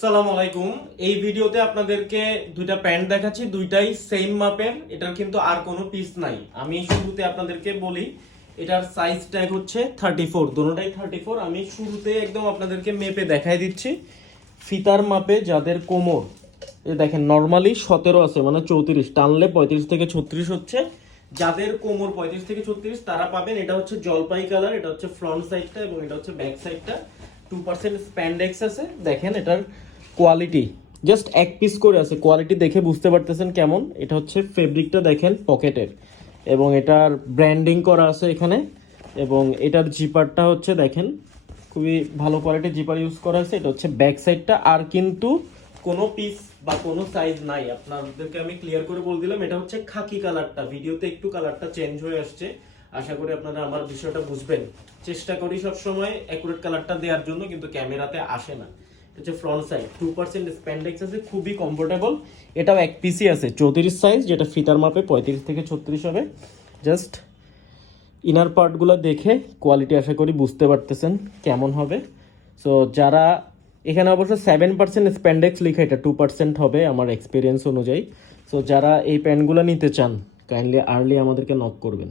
আসসালামু আলাইকুম। এই ভিডিওতে আপনাদেরকে দুইটা প্যান্ট দেখাচ্ছি, দুইটাই সেম মাপের। এটার কিন্তু আর কোনো পিস নাই। আমি শুরুতে আপনাদেরকে বলি, এটার সাইজ ট্যাগ হচ্ছে 34, দুটোটাই 34। আমি শুরুতে একদম আপনাদেরকে মেপে দেখাই দিচ্ছি। ফিতার মাপে যাদের কোমর, এ দেখেন নর্মালি 17 আছে, মানে 34, টানলে 35 থেকে 36 হচ্ছে। যাদের কোমর 35 থেকে 36 তারা পাবেন। এটা হচ্ছে জলপাই কালার, এটা হচ্ছে ফ্রন্ট সাইডটা এবং এটা হচ্ছে ব্যাক সাইডটা। 2% স্প্যান্ডেক্স আছে। দেখেন এটার কোয়ালিটি জাস্ট এক পিস করে আছে, কোয়ালিটি দেখে বুঝতে পারতেছেন কেমন। এটা হচ্ছে ফেব্রিকটা দেখেন পকেটের, এবং এটার ব্র্যান্ডিং করা আছে এখানে। এবং এটার জিপারটা হচ্ছে দেখেন খুবই ভালো কোয়ালিটির জিপার ইউজ করা আছে। এটা হচ্ছে ব্যাক সাইডটা। আর কিন্তু কোনো পিস বা কোনো সাইজ নাই, আপনাদেরকে আমি ক্লিয়ার করে বলে দিলাম। এটা হচ্ছে খাকি কালারটা, ভিডিওতে একটু কালারটা চেঞ্জ হয়ে আসছে। আশা করি আপনারা আমার বিষয়টা বুঝবেন। চেষ্টা করি সবসময় অ্যাকুরেট কালারটা দেওয়ার জন্য, কিন্তু ক্যামেরাতে আসে না। এটা হচ্ছে ফ্রন্ট সাইড, 2% স্প্যান্ডেক্স আছে, খুবই কমফোর্টেবল। এটাও এক পিসই আছে 34 সাইজ, যেটা ফিতার মাপে 35 থেকে 36 হবে। জাস্ট ইনার পার্টগুলো দেখে কোয়ালিটি আশা করি বুঝতে পারতেছেন কেমন হবে। সো যারা এখানে অবশ্য 7% স্প্যান্ডেক্স লেখা, এটা 2% হবে আমার এক্সপিরিয়েন্স অনুযায়ী। সো যারা এই প্যান্টগুলো নিতে চান কাইন্ডলি আর্লি আমাদেরকে নক করবেন।